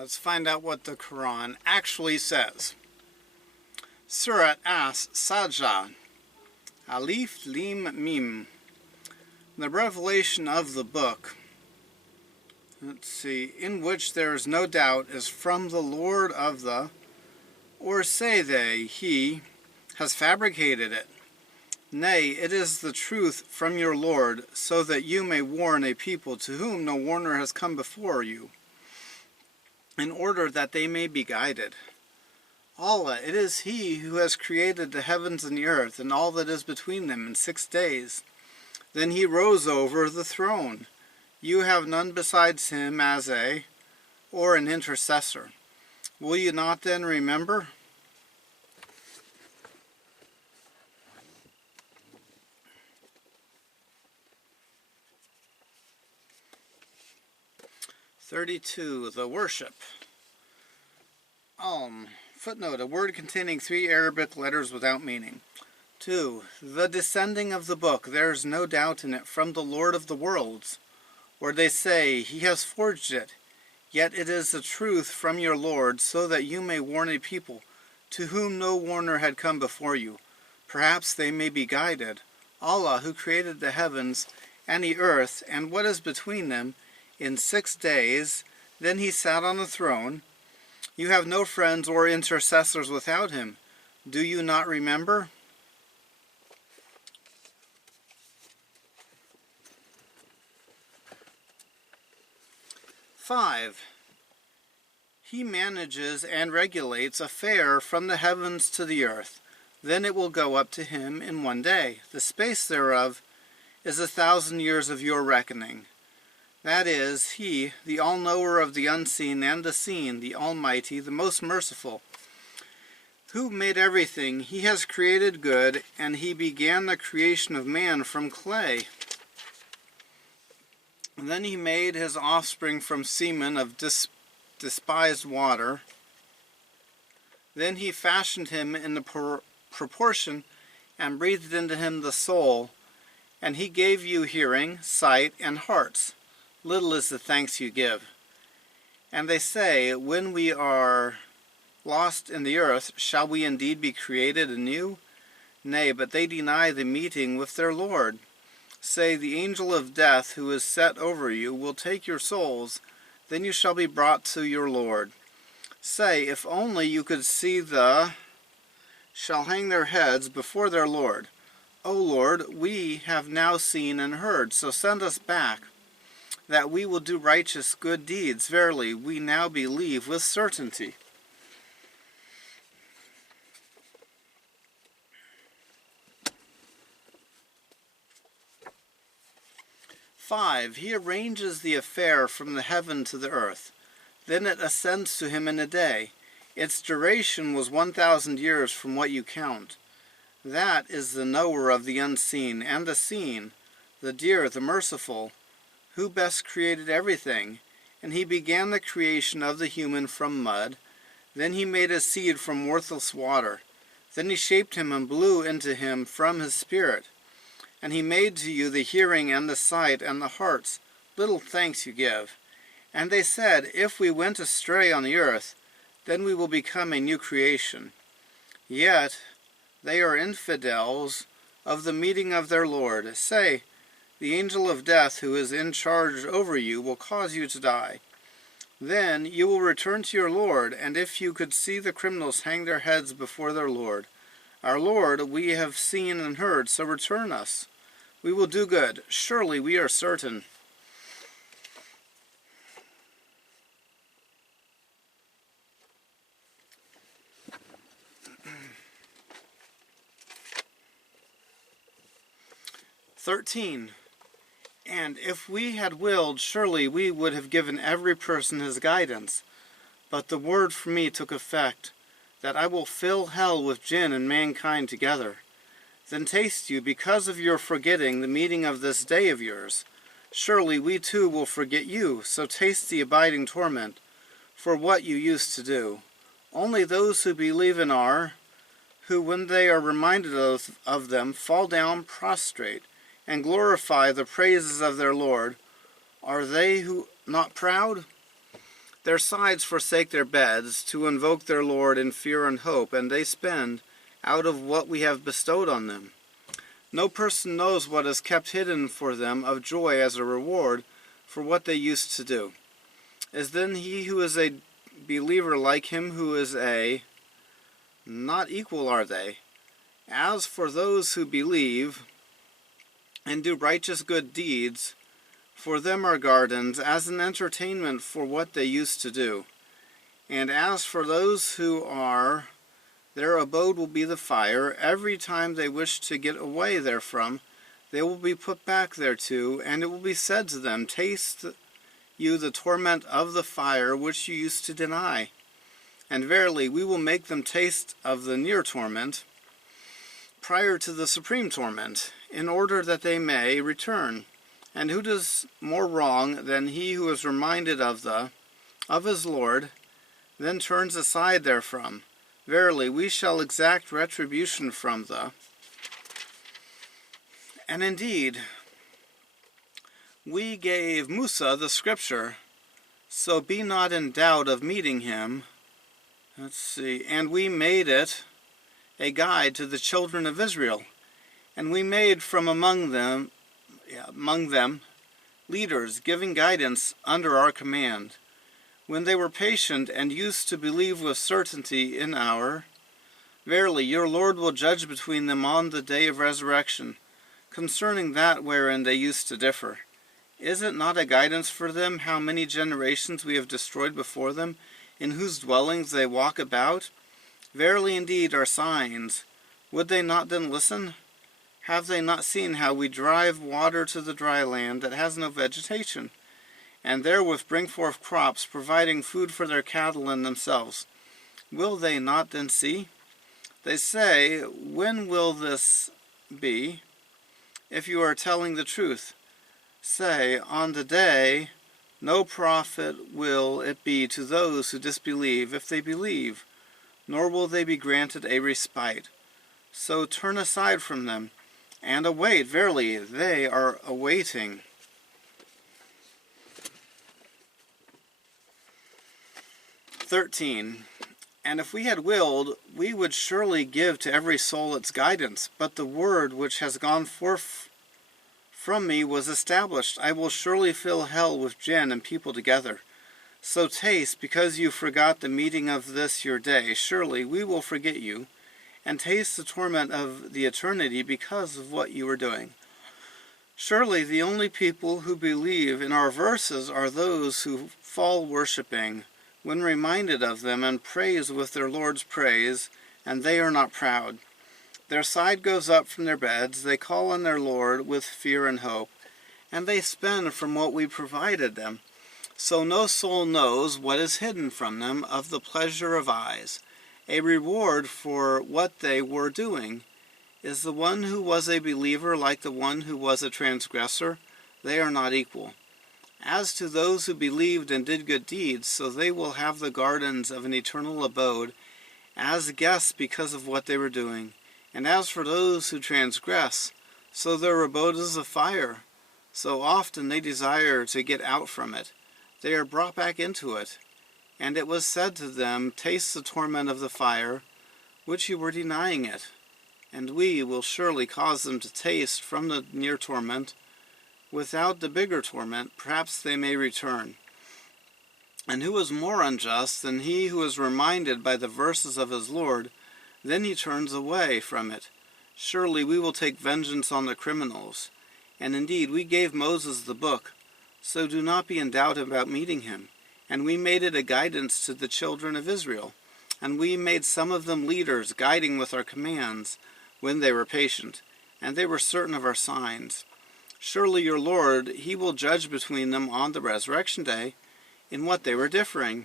Let's find out what the Quran actually says. Surat As-Sajdah, Alif Lim Mim. The revelation of the book, in which there is no doubt, is from the Lord of the, or say they, he has fabricated it. Nay, it is the truth from your Lord, so that you may warn a people to whom no warner has come before you, in order that they may be guided. Allah, it is He who has created the heavens and the earth, and all that is between them in 6 days. Then He rose over the throne. You have none besides Him as or an intercessor. Will you not then remember? The worship. Footnote, a word containing 3 Arabic letters without meaning. 2. The descending of the book, there is no doubt in it from the Lord of the worlds. Or they say, He has forged it. Yet it is the truth from your Lord, so that you may warn a people to whom no warner had come before you. Perhaps they may be guided. Allah, who created the heavens and the earth and what is between them in 6 days, then He sat on the throne. You have no friends or intercessors without Him. Do you not remember? He manages and regulates a fair from the heavens to the earth. Then it will go up to Him in 1 day. The space thereof is 1,000 years of your reckoning. That is, He, the all-knower of the unseen and the seen, the Almighty, the most merciful, who made everything. He has created good, and He began the creation of man from clay. And then He made his offspring from semen of despised water. Then He fashioned him in the proportion and breathed into him the soul. And He gave you hearing, sight, and hearts. Little is the thanks you give. And they say, when we are lost in the earth, shall we indeed be created anew? Nay, but they deny the meeting with their Lord. Say, the angel of death who is set over you will take your souls, then you shall be brought to your Lord. Say, if only you could see shall hang their heads before their Lord. O Lord, we have now seen and heard, so send us back, that we will do righteous good deeds. Verily, we now believe with certainty. He arranges the affair from the heaven to the earth. Then it ascends to Him in a day. Its duration was 1,000 years from what you count. That is the knower of the unseen and the seen, the dear, the merciful, who best created everything. And He began the creation of the human from mud. Then He made a seed from worthless water. Then He shaped him and blew into him from His Spirit. And He made to you the hearing and the sight and the hearts. Little thanks you give. And they said, if we went astray on the earth, then we will become a new creation. Yet they are infidels of the meeting of their Lord. Say, the angel of death who is in charge over you will cause you to die. Then you will return to your Lord, and if you could see the criminals hang their heads before their Lord. Our Lord, we have seen and heard, so return us. We will do good. Surely we are certain. And if we had willed, surely we would have given every person his guidance. But the word for me took effect, that I will fill hell with jinn and mankind together. Then taste you, because of your forgetting the meeting of this day of yours. Surely we too will forget you, so taste the abiding torment for what you used to do. Only those who believe in who when they are reminded of them, fall down prostrate, and glorify the praises of their Lord. Are they who not proud? Their sides forsake their beds to invoke their Lord in fear and hope, and they spend out of what we have bestowed on them. No person knows what is kept hidden for them of joy as a reward for what they used to do. Is then he who is a believer like him who is a... Not equal are they. As for those who believe and do righteous good deeds, for them are gardens as an entertainment for what they used to do. And as for those who are, their abode will be the fire. Every time they wish to get away therefrom, they will be put back thereto, and it will be said to them, Taste you the torment of the fire which you used to deny. And verily, we will make them taste of the near torment, prior to the supreme torment, in order that they may return. And who does more wrong than he who is reminded of his Lord, then turns aside therefrom? Verily, we shall exact retribution from the... And indeed, we gave Musa the scripture, so be not in doubt of meeting him. Let's see, and we made it a guide to the children of Israel, and we made from among them leaders, giving guidance under our command. When they were patient and used to believe with certainty in our... Verily, your Lord will judge between them on the day of resurrection, concerning that wherein they used to differ. Is it not a guidance for them how many generations we have destroyed before them, in whose dwellings they walk about? Verily indeed are signs. Would they not then listen? Have they not seen how we drive water to the dry land that has no vegetation, and therewith bring forth crops, providing food for their cattle and themselves? Will they not then see? They say, When will this be? If you are telling the truth, say, On the day no profit will it be to those who disbelieve if they believe, nor will they be granted a respite. So turn aside from them, and await. Verily, they are awaiting. (13) And if we had willed, we would surely give to every soul its guidance, but the word which has gone forth from me was established. I will surely fill hell with jinn and people together. So taste, because you forgot the meeting of this your day. Surely we will forget you, and taste the torment of the eternity because of what you are doing. Surely the only people who believe in our verses are those who fall worshipping, when reminded of them, and praise with their Lord's praise, and they are not proud. Their side goes up from their beds, they call on their Lord with fear and hope, and they spend from what we provided them. So no soul knows what is hidden from them of the pleasure of eyes. A reward for what they were doing. Is the one who was a believer like the one who was a transgressor? They are not equal. As to those who believed and did good deeds, so they will have the gardens of an eternal abode, as guests because of what they were doing. And as for those who transgress, so their abode is a fire. So often they desire to get out from it. They are brought back into it. And it was said to them, Taste the torment of the fire, which you were denying it. And we will surely cause them to taste from the near torment. Without the bigger torment, perhaps they may return. And who is more unjust than he who is reminded by the verses of his Lord, then he turns away from it? Surely we will take vengeance on the criminals. And indeed we gave Moses the book, so do not be in doubt about meeting him. And we made it a guidance to the children of Israel. And we made some of them leaders, guiding with our commands, when they were patient, and they were certain of our signs. Surely your Lord, he will judge between them on the resurrection day, in what they were differing.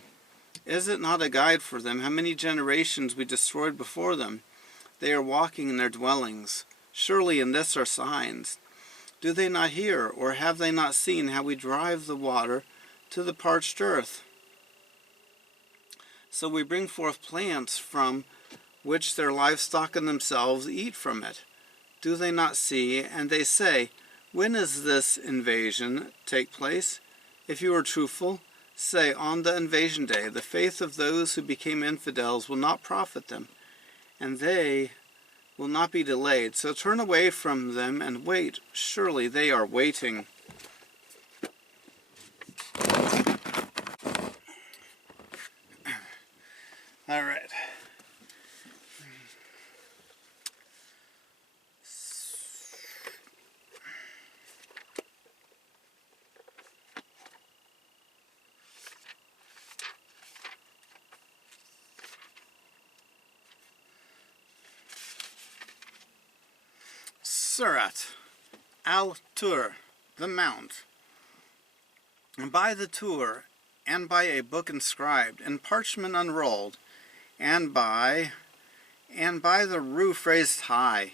Is it not a guide for them how many generations we destroyed before them? They are walking in their dwellings. Surely in this are signs. Do they not hear, or have they not seen how we drive the water to the parched earth? So we bring forth plants from which their livestock and themselves eat from it. Do they not see? And they say, When is this invasion take place? If you are truthful, Say, on the invasion day, the faith of those who became infidels will not profit them, and they will not be delayed. So turn away from them and wait. Surely they are waiting. All right. Surat Al the Mount. And by the Tur, and by a book inscribed, and parchment unrolled, and by the roof raised high,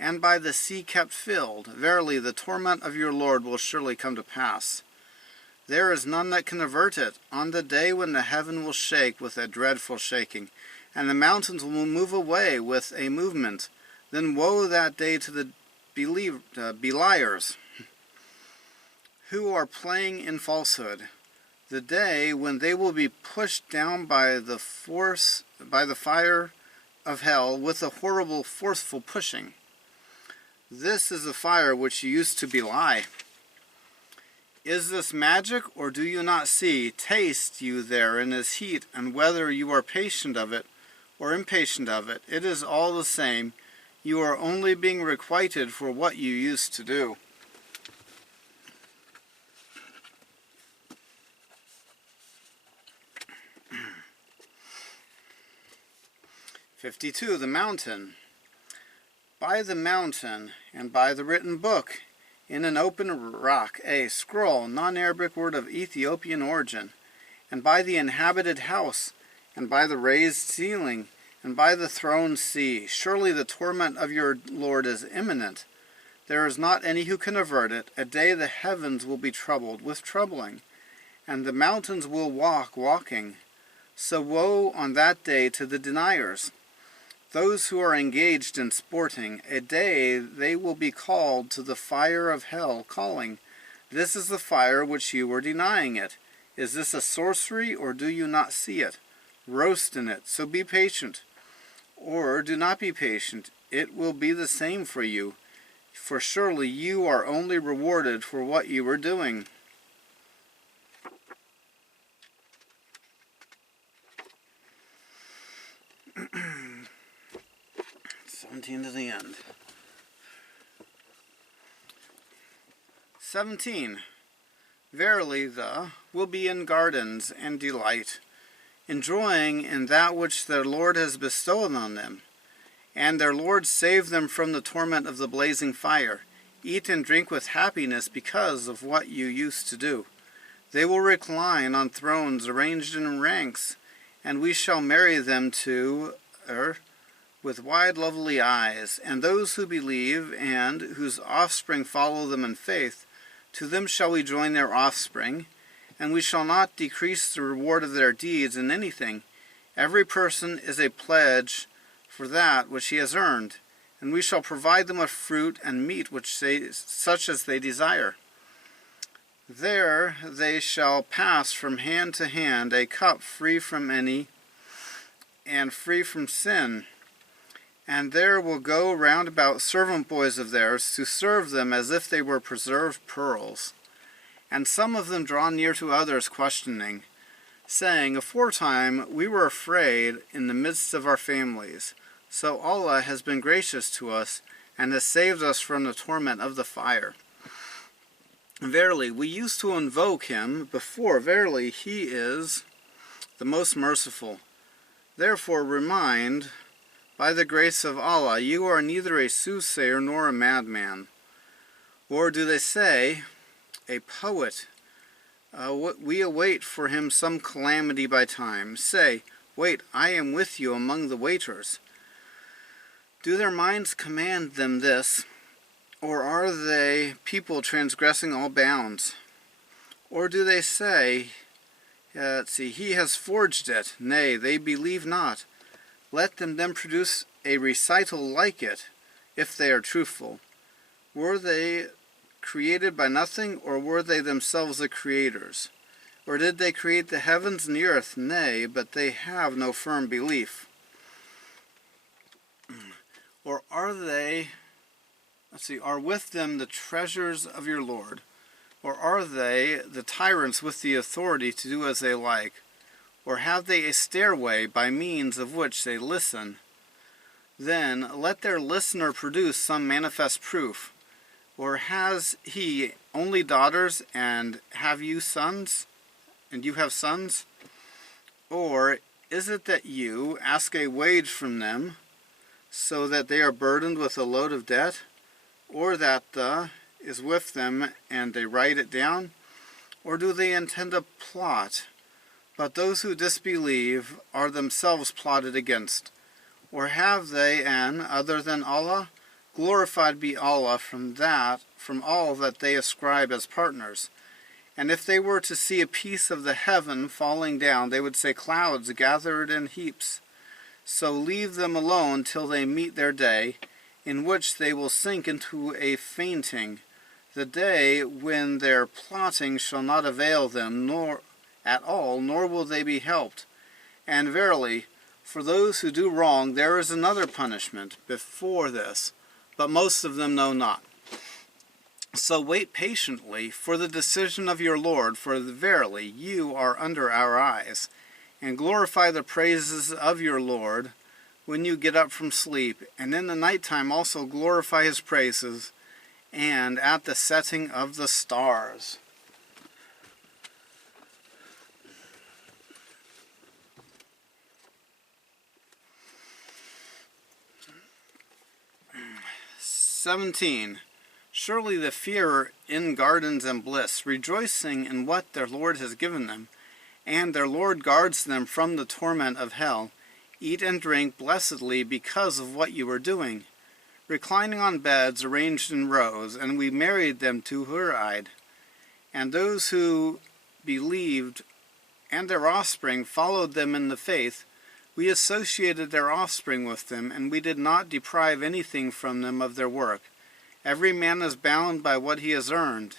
and by the sea kept filled, verily the torment of your Lord will surely come to pass. There is none that can avert it, on the day when the heaven will shake with a dreadful shaking, and the mountains will move away with a movement. Then woe that day to the beliers who are playing in falsehood, the day when they will be pushed down by the fire of hell with a horrible forceful pushing. This is the fire which you used to belie. Is this magic, or do you not see? Taste you there in his heat, and whether you are patient of it or impatient of it, it is all the same. You are only being requited for what you used to do. (52) The mountain. By the mountain, and by the written book, in an open rock, a scroll, non-Arabic word of Ethiopian origin, and by the inhabited house, and by the raised ceiling, and by the throned sea. Surely the torment of your Lord is imminent. There is not any who can avert it. A day the heavens will be troubled with troubling, and the mountains will walking. So woe on that day to the deniers, those who are engaged in sporting. A day they will be called to the fire of hell, calling, this is the fire which you were denying it. Is this a sorcery, or do you not see it? Roast in it, so be patient. Or do not be patient, it will be the same for you, for surely you are only rewarded for what you were doing. (17) to the end. 17. Verily the will be in gardens and delight, enjoying in that which their Lord has bestowed on them, and their Lord saved them from the torment of the blazing fire. Eat and drink with happiness because of what you used to do. They will recline on thrones arranged in ranks, and we shall marry them to her with wide lovely eyes. And those who believe and whose offspring follow them in faith, to them shall we join their offspring, and we shall not decrease the reward of their deeds in anything. Every person is a pledge for that which he has earned, and we shall provide them with fruit and meat such as they desire. There they shall pass from hand to hand, a cup free from any and free from sin. And there will go round about servant boys of theirs to serve them as if they were preserved pearls. And some of them draw near to others, questioning, saying, aforetime we were afraid in the midst of our families. So Allah has been gracious to us, and has saved us from the torment of the fire. Verily, we used to invoke him before. Verily, he is the most merciful. Therefore remind, by the grace of Allah, you are neither a soothsayer nor a madman. Or do they say, a poet, we await for him some calamity by time. Say, wait, I am with you among the waiters. Do their minds command them this, or are they people transgressing all bounds? Or do they say, he has forged it? Nay, they believe not. Let them then produce a recital like it, if they are truthful. Were they created by nothing, or were they themselves the creators? Or did they create the heavens and the earth? Nay, but they have no firm belief. Or are they, are with them the treasures of your Lord? Or are they the tyrants with the authority to do as they like? Or have they a stairway by means of which they listen? Then let their listener produce some manifest proof. Or has he only daughters, and have you sons? And you have sons? Or is it that you ask a wage from them, so that they are burdened with a load of debt? Or that is with them, and they write it down? Or do they intend to plot? But those who disbelieve are themselves plotted against. Or have they an other than Allah? Glorified be Allah from all that they ascribe as partners. And if they were to see a piece of the heaven falling down, they would say, clouds gathered in heaps. So leave them alone till they meet their day, in which they will sink into a fainting, the day when their plotting shall not avail them nor at all, nor will they be helped. And verily, for those who do wrong, there is another punishment before this, but most of them know not. So wait patiently for the decision of your Lord, for verily you are under our eyes. And glorify the praises of your Lord when you get up from sleep, and in the nighttime also glorify his praises, and at the setting of the stars. "17. Surely the fear in gardens and bliss, rejoicing in what their Lord has given them, and their Lord guards them from the torment of hell, eat and drink blessedly because of what you are doing, reclining on beds arranged in rows, and we married them to Hur-eyed. And those who believed and their offspring followed them in the faith, we associated their offspring with them, and we did not deprive anything from them of their work. Every man is bound by what he has earned,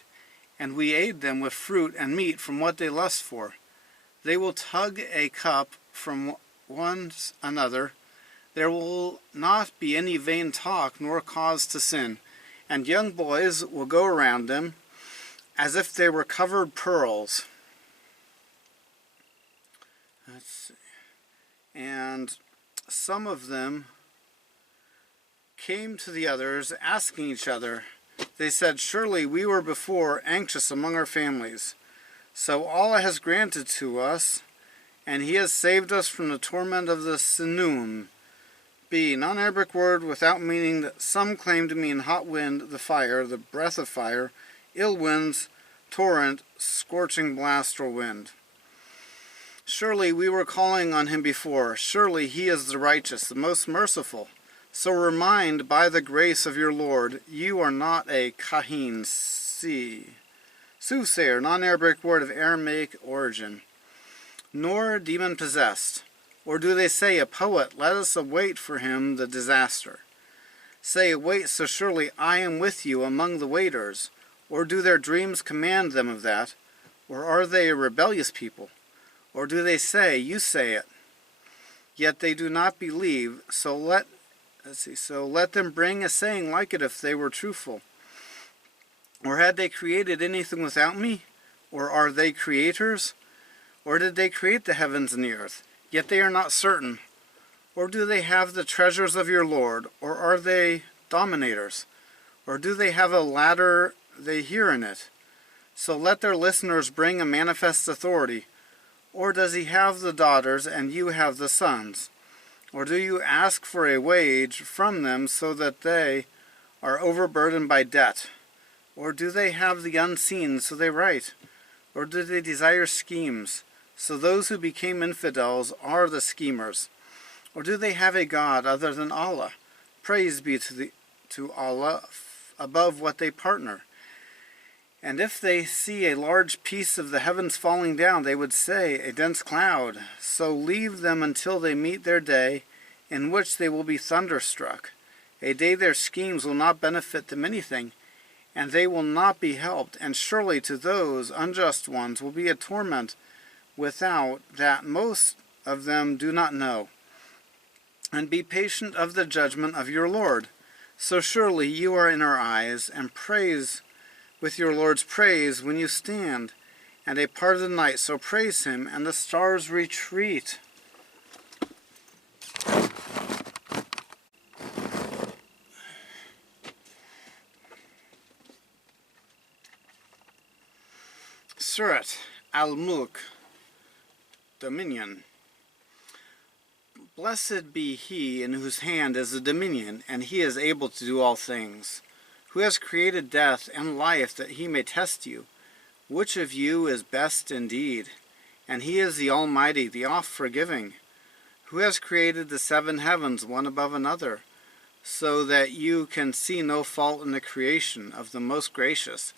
and we aid them with fruit and meat from what they lust for. They will tug a cup from one another. There will not be any vain talk nor cause to sin, and young boys will go around them as if they were covered pearls." Let's see. "And some of them came to the others, asking each other. They said, surely we were before anxious among our families. So Allah has granted to us, and he has saved us from the torment of the Sinun." B. Non-Arabic word without meaning that some claim to mean hot wind, the fire, the breath of fire, ill winds, torrent, scorching blast or wind. "Surely we were calling on him before. Surely he is the righteous, the most merciful. So remind by the grace of your Lord, you are not a kahin." C. Soothsayer, non-Arabic word of Aramaic origin. "Nor demon-possessed. Or do they say, a poet, let us await for him the disaster. Say, wait, so surely I am with you among the waiters. Or do their dreams command them of that? Or are they a rebellious people? Or do they say, you say it? Yet they do not believe, so let them bring a saying like it if they were truthful. Or had they created anything without me? Or are they creators? Or did they create the heavens and the earth? Yet they are not certain. Or do they have the treasures of your Lord? Or are they dominators? Or do they have a ladder they hear in it? So let their listeners bring a manifest authority. Or does he have the daughters and you have the sons? Or do you ask for a wage from them so that they are overburdened by debt? Or do they have the unseen so they write? Or do they desire schemes? So those who became infidels are the schemers. Or do they have a God other than Allah? Praise be to Allah above what they partner. And if they see a large piece of the heavens falling down, they would say, a dense cloud. So leave them until they meet their day, in which they will be thunderstruck, a day their schemes will not benefit them anything, and they will not be helped, and surely to those unjust ones will be a torment without that most of them do not know. And be patient of the judgment of your Lord. So surely you are in our eyes, and praise with your Lord's praise when you stand, and a part of the night, so praise him, and the stars retreat. Surat Al-Mulk, Dominion. Blessed be he in whose hand is the dominion, and he is able to do all things, who has created death and life that he may test you, which of you is best indeed. And he is the Almighty, the oft-forgiving, who has created the 7 heavens one above another, so that you can see no fault in the creation of the Most Gracious.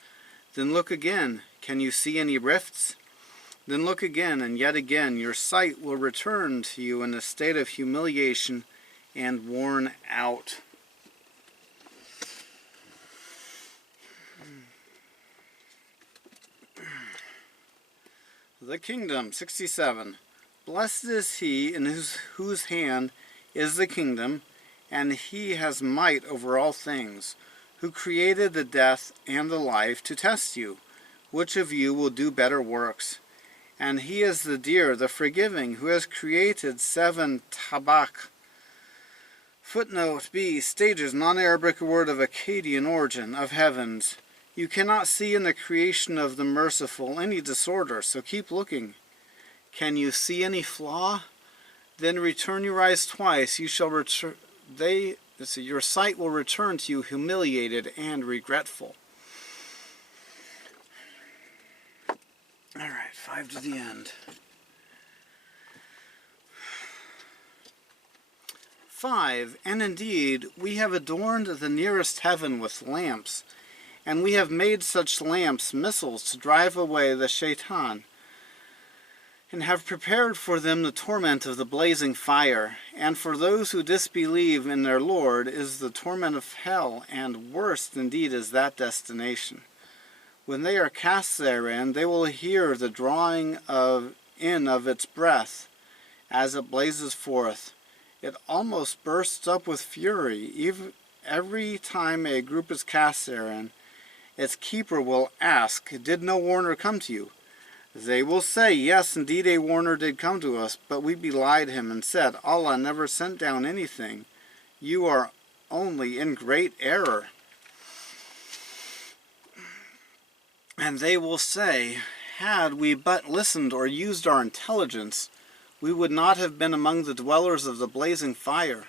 Then look again. Can you see any rifts? Then look again, and yet again. Your sight will return to you in a state of humiliation and worn out. The kingdom, 67. Blessed is he in whose hand is the kingdom, and he has might over all things, who created the death and the life to test you, which of you will do better works. And he is the dear, the forgiving, who has created 7 tabak. Footnote B, stages, non-Arabic word of Akkadian origin, of heavens. You cannot see in the creation of the merciful any disorder, so keep looking. Can you see any flaw? Then return your eyes twice. You shall return. Your sight will return to you humiliated and regretful. All right, 5 to the end. 5. And indeed, we have adorned the nearest heaven with lamps, and we have made such lamps missiles to drive away the shaitan, and have prepared for them the torment of the blazing fire. And for those who disbelieve in their Lord is the torment of hell, and worse indeed is that destination. When they are cast therein, they will hear the drawing in of its breath as it blazes forth. It almost bursts up with fury. Every time a group is cast therein, its keeper will ask, "Did no warner come to you?" They will say, "Yes, indeed a warner did come to us, but we belied him and said, Allah never sent down anything. You are only in great error." And they will say, "Had we but listened or used our intelligence, we would not have been among the dwellers of the blazing fire."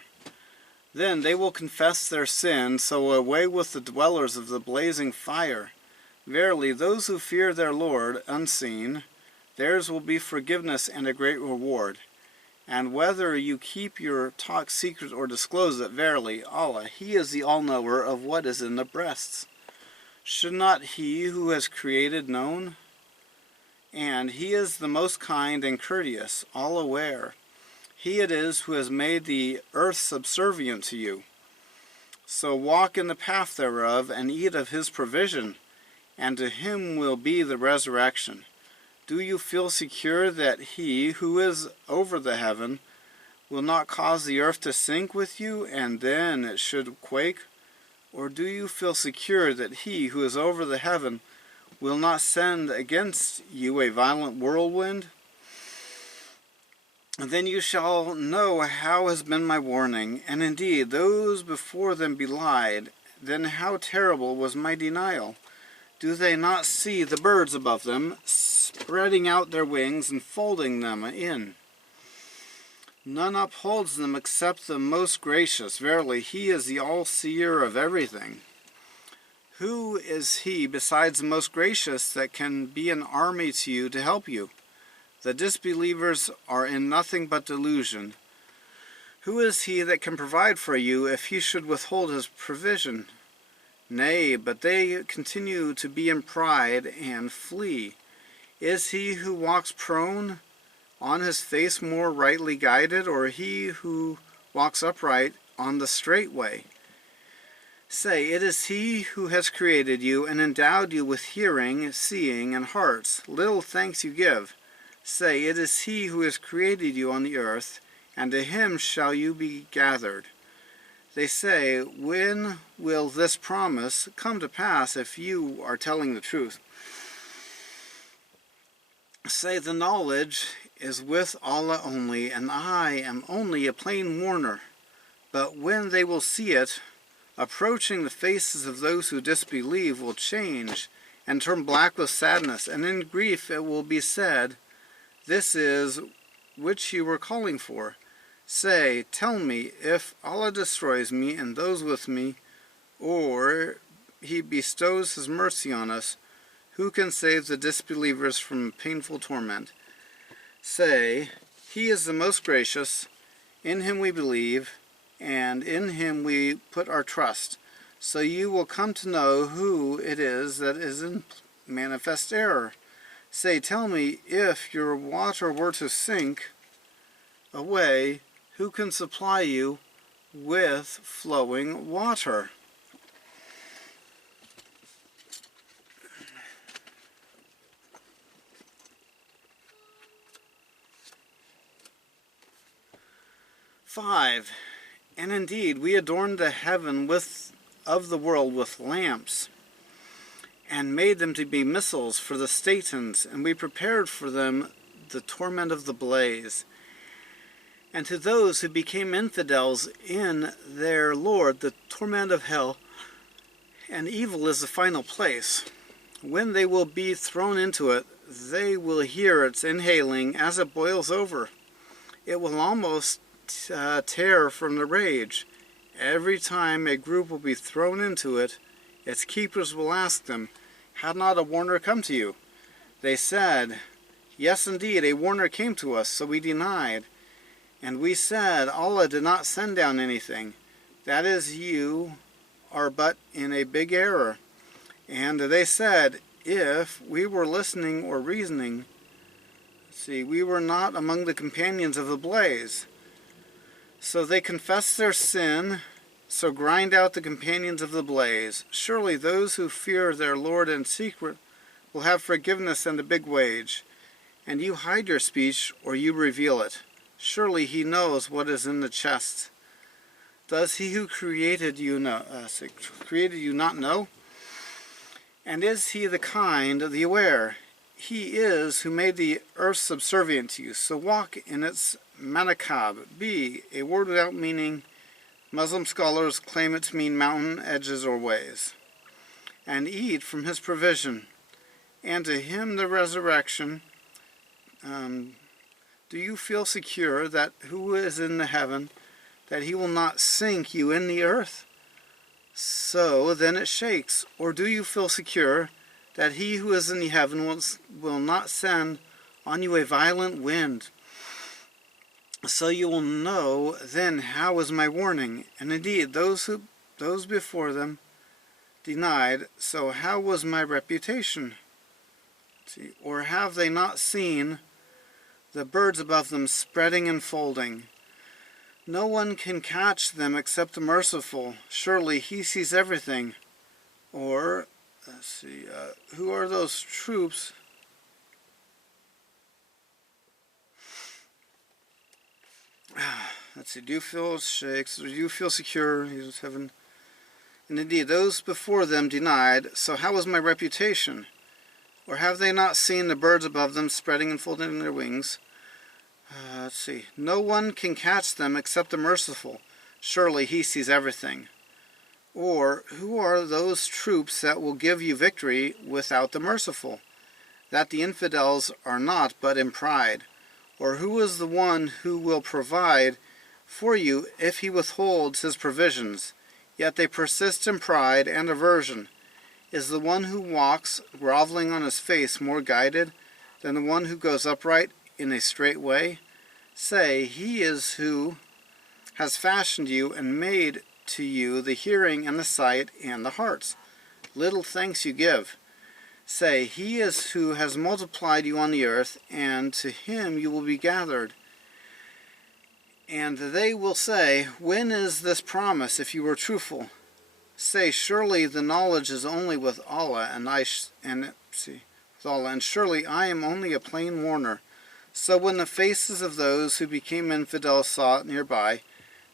Then they will confess their sin, so away with the dwellers of the blazing fire. Verily, those who fear their Lord unseen, theirs will be forgiveness and a great reward. And whether you keep your talk secret or disclose it, verily, Allah, He is the all-knower of what is in the breasts. Should not He who has created known? And He is the most kind and courteous, all aware. He it is who has made the earth subservient to you. So walk in the path thereof, and eat of His provision, and to Him will be the resurrection. Do you feel secure that He who is over the heaven will not cause the earth to sink with you, and then it should quake? Or do you feel secure that He who is over the heaven will not send against you a violent whirlwind? Then you shall know how has been my warning, and indeed those before them belied. Then how terrible was my denial! Do they not see the birds above them, spreading out their wings and folding them in? None upholds them except the Most Gracious. Verily, He is the all-seer of everything. Who is He besides the Most Gracious that can be an army to you to help you? The disbelievers are in nothing but delusion. Who is He that can provide for you if He should withhold His provision? Nay, but they continue to be in pride and flee. Is he who walks prone on his face more rightly guided, or he who walks upright on the straight way? Say, it is he who has created you and endowed you with hearing, seeing, and hearts. Little thanks you give. Say, it is he who has created you on the earth, and to him shall you be gathered. They say, when will this promise come to pass if you are telling the truth? Say, the knowledge is with Allah only, and I am only a plain warner. But when they will see it, approaching, the faces of those who disbelieve will change and turn black with sadness, and in grief it will be said, this is which you were calling for. Say, tell me, if Allah destroys me and those with me, or he bestows his mercy on us, who can save the disbelievers from painful torment? Say, he is the most gracious, in him we believe, and in him we put our trust. So you will come to know who it is that is in manifest error. Say, tell me, if your water were to sink away, who can supply you with flowing water? Five. And indeed, we adorned the heaven of the world with lamps, and made them to be missiles for the Satans, and we prepared for them the torment of the blaze. And to those who became infidels in their Lord, the torment of hell, and evil is the final place. When they will be thrown into it, they will hear its inhaling as it boils over. It will almost tear from the rage. Every time a group will be thrown into it, its keepers will ask them, had not a warner come to you? They said, yes, indeed, a warner came to us, so we denied. And we said, Allah did not send down anything. That is, you are but in a big error. And they said, if we were listening or reasoning, we were not among the companions of the blaze. So they confess their sin, so grind out the companions of the blaze. Surely those who fear their Lord in secret will have forgiveness and a big wage. And you hide your speech, or you reveal it. Surely he knows what is in the chest. Does he who created you not know? And is he the kind, the aware? He is who made the earth subservient to you. So walk in its manakab. Be a word without meaning. Muslim scholars claim it to mean mountain edges or ways. And eat from his provision. And to him the resurrection. Do you feel secure that who is in the heaven, that he will not sink you in the earth? So then it shakes. Or do you feel secure that he who is in the heaven will not send on you a violent wind? So you will know then how is my warning. And indeed, those before them denied, so how was my reputation? Or have they not seen the birds above them spreading and folding? No one can catch them except the merciful. Surely he sees everything. Or, who are those troops? Do you feel shakes? Or do you feel secure? And indeed, those before them denied, so how was my reputation? Or have they not seen the birds above them spreading and folding their wings? No one can catch them except the merciful. Surely he sees everything. Or who are those troops that will give you victory without the merciful? That the infidels are not, but in pride. Or who is the one who will provide for you if he withholds his provisions? Yet they persist in pride and aversion. Is the one who walks groveling on his face more guided than the one who goes upright in a straight way? Say, he is who has fashioned you and made to you the hearing and the sight and the hearts. Little thanks you give. Say, he is who has multiplied you on the earth, and to him you will be gathered. And they will say, when is this promise if you were truthful? Say, surely the knowledge is only with Allah, and surely I am only a plain warner. So when the faces of those who became infidels saw it nearby,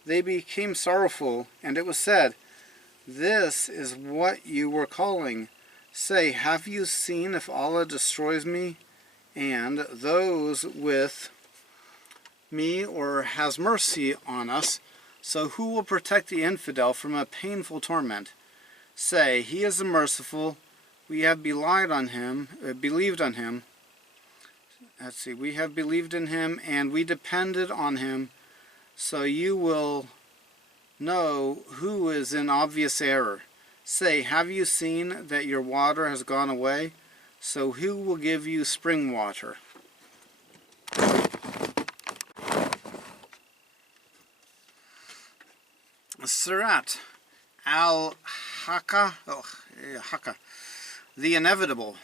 they became sorrowful, and it was said, this is what you were calling. Say, have you seen if Allah destroys me and those with me, or has mercy on us? So who will protect the infidel from a painful torment? Say, he is the merciful. We have believed on him. We have believed in him, and we depended on him. So you will know who is in obvious error. Say, have you seen that your water has gone away? So who will give you spring water? Surat Al Haqqah, the inevitable.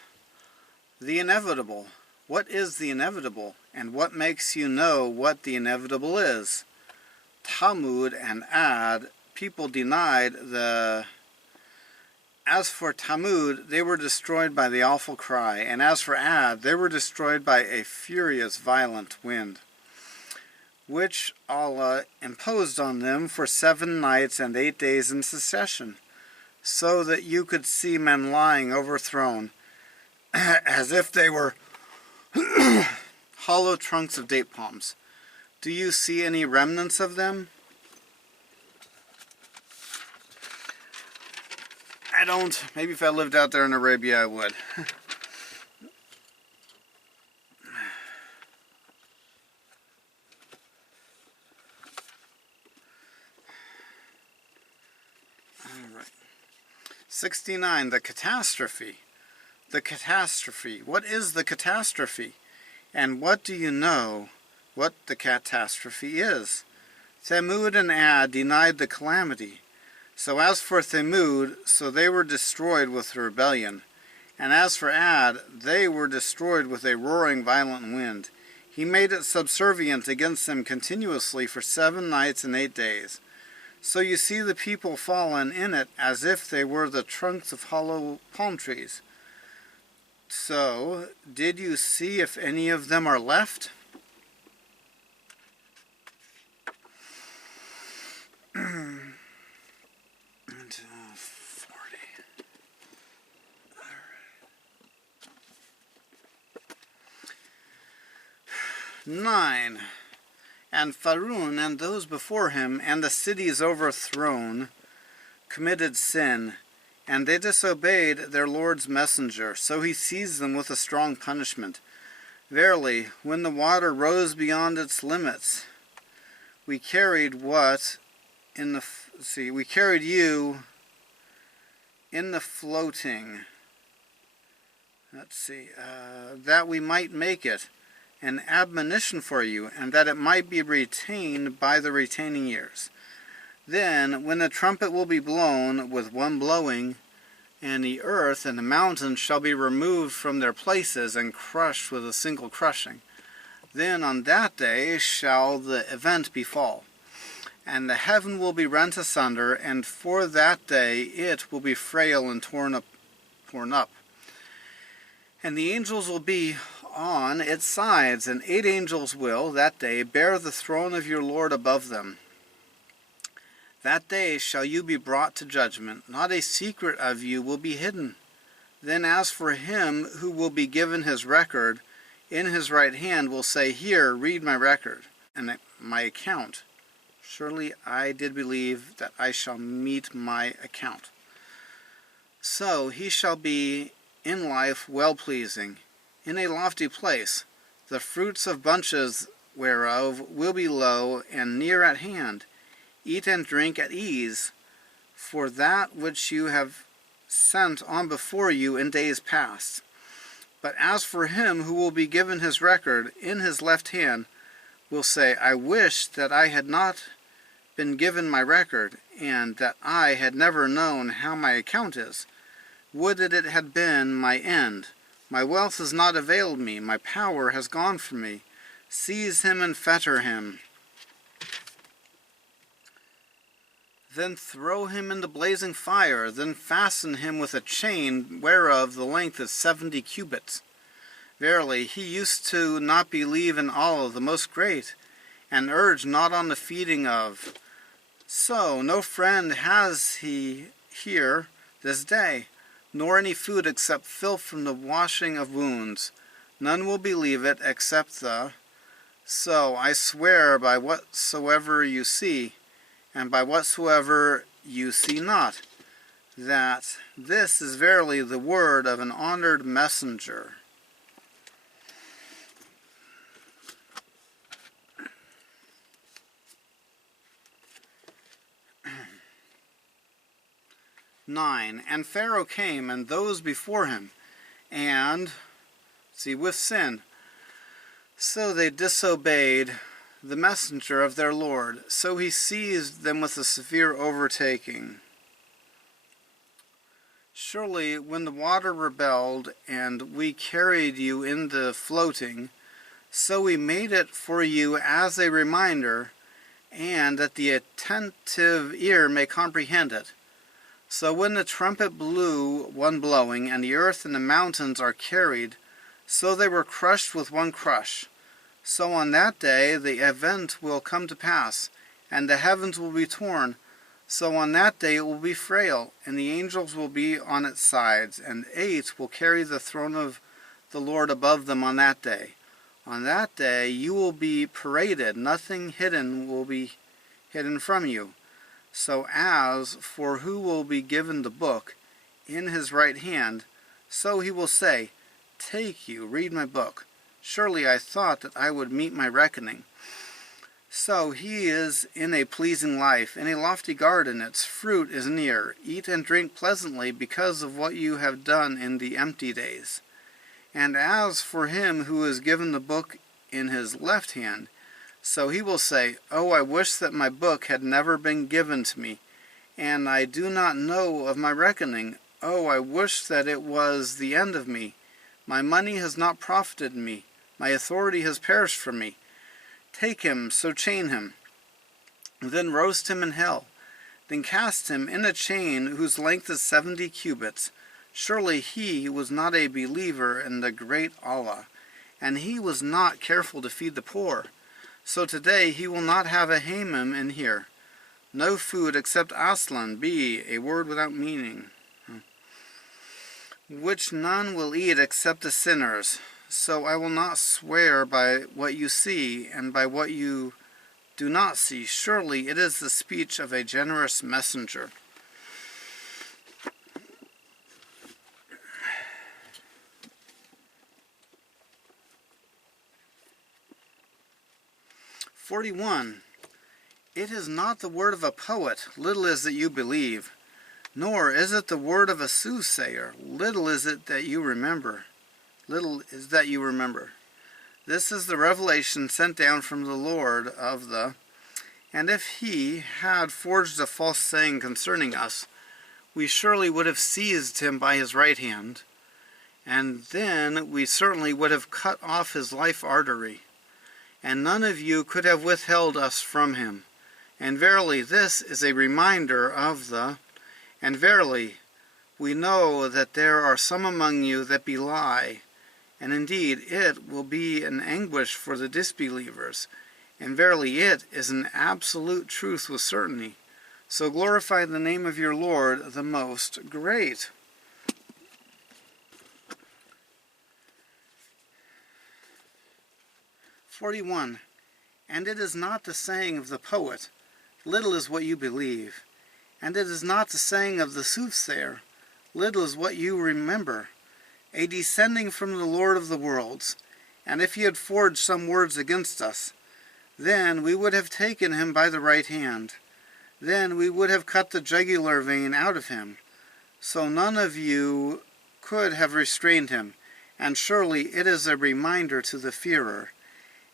The inevitable. What is the inevitable, and what makes you know what the inevitable is? Thamud and Ad, people denied the... As for Thamud, they were destroyed by the awful cry, and as for Ad, they were destroyed by a furious, violent wind, which Allah imposed on them for 7 nights and 8 days in succession, so that you could see men lying overthrown, as if they were hollow trunks of date palms. Do you see any remnants of them? I don't. Maybe if I lived out there in Arabia, I would. Alright. 69. The Catastrophe. The Catastrophe. What is the Catastrophe? And what do you know what the Catastrophe is? Thamud and Ad denied the calamity. So as for Thamud, so they were destroyed with rebellion. And as for Ad, they were destroyed with a roaring violent wind. He made it subservient against them continuously for 7 nights and 8 days. So you see the people fallen in it as if they were the trunks of hollow palm trees. So, did you see if any of them are left? And 40. All right. 9. And Pharaoh and those before him, and the cities overthrown, committed sin, and they disobeyed their Lord's messenger, so he seized them with a strong punishment. Verily, when the water rose beyond its limits, we carried you in the floating. That we might make it an admonition for you, and that it might be retained by the retaining years. Then, when the trumpet will be blown with one blowing, and the earth and the mountains shall be removed from their places and crushed with a single crushing, then on that day shall the event befall. And the heaven will be rent asunder, and for that day it will be frail and torn up. And the angels will be on its sides, and 8 angels will that day bear the throne of your Lord above them. That day shall you be brought to judgment. Not a secret of you will be hidden. Then as for him who will be given his record, in his right hand will say, Here, read my record, and my account. Surely I did believe that I shall meet my account. So he shall be in life well-pleasing, in a lofty place. The fruits of bunches whereof will be low and near at hand. Eat and drink at ease, for that which you have sent on before you in days past. But as for him who will be given his record in his left hand, will say, I wish that I had not been given my record, and that I had never known how my account is. Would that it had been my end. My wealth has not availed me, my power has gone from me. Seize him and fetter him. Then throw him into blazing fire, then fasten him with a chain whereof the length is 70 cubits. Verily, he used to not believe in Allah the Most Great, and urge not on the feeding of. So no friend has he here this day, nor any food except filth from the washing of wounds. None will believe it except the. So I swear by whatsoever you see, and by whatsoever you see not, that this is verily the word of an honored messenger. And Pharaoh came, and those before him, and, with sin. So they disobeyed the messenger of their Lord. So he seized them with a severe overtaking. Surely, when the water rebelled, and we carried you in the floating, so we made it for you as a reminder, and that the attentive ear may comprehend it. So when the trumpet blew one blowing, and the earth and the mountains are carried, so they were crushed with one crush. So on that day the event will come to pass, and the heavens will be torn. So on that day it will be frail, and the angels will be on its sides, and 8 will carry the throne of the Lord above them on that day. On that day you will be paraded, nothing hidden will be hidden from you. So as for who will be given the book in his right hand, so he will say, Take you, read my book. Surely I thought that I would meet my reckoning. So he is in a pleasing life, in a lofty garden, its fruit is near. Eat and drink pleasantly because of what you have done in the empty days. And as for him who is given the book in his left hand, so he will say, Oh, I wish that my book had never been given to me, and I do not know of my reckoning. Oh, I wish that it was the end of me. My money has not profited me. My authority has perished from me. Take him, so chain him. Then roast him in hell. Then cast him in a chain whose length is 70 cubits. Surely he was not a believer in the great Allah, and he was not careful to feed the poor. So today he will not have a Haman in here. No food except aslan, a word without meaning, which none will eat except the sinners. So I will not swear by what you see, and by what you do not see. Surely it is the speech of a generous messenger. It is not the word of a poet, little is it you believe, nor is it the word of a soothsayer, little is that you remember. This is the revelation sent down from the Lord of the. And if he had forged a false saying concerning us, we surely would have seized him by his right hand, and then we certainly would have cut off his life artery. And none of you could have withheld us from him. And verily, this is a reminder of the. And verily, we know that there are some among you that belie, and indeed it will be an anguish for the disbelievers. And verily, it is an absolute truth with certainty. So glorify the name of your Lord, the Most Great. And it is not the saying of the poet, little is what you believe. And it is not the saying of the soothsayer, little is what you remember. A descending from the Lord of the worlds. And if he had forged some words against us, then we would have taken him by the right hand. Then we would have cut the jugular vein out of him. So none of you could have restrained him. And surely it is a reminder to the fearer.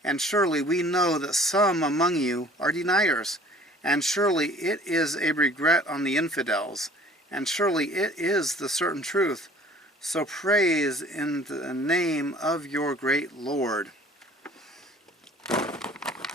And surely we know that some among you are deniers. And surely it is a regret on the infidels. And surely it is the certain truth. So praise in the name of your great Lord.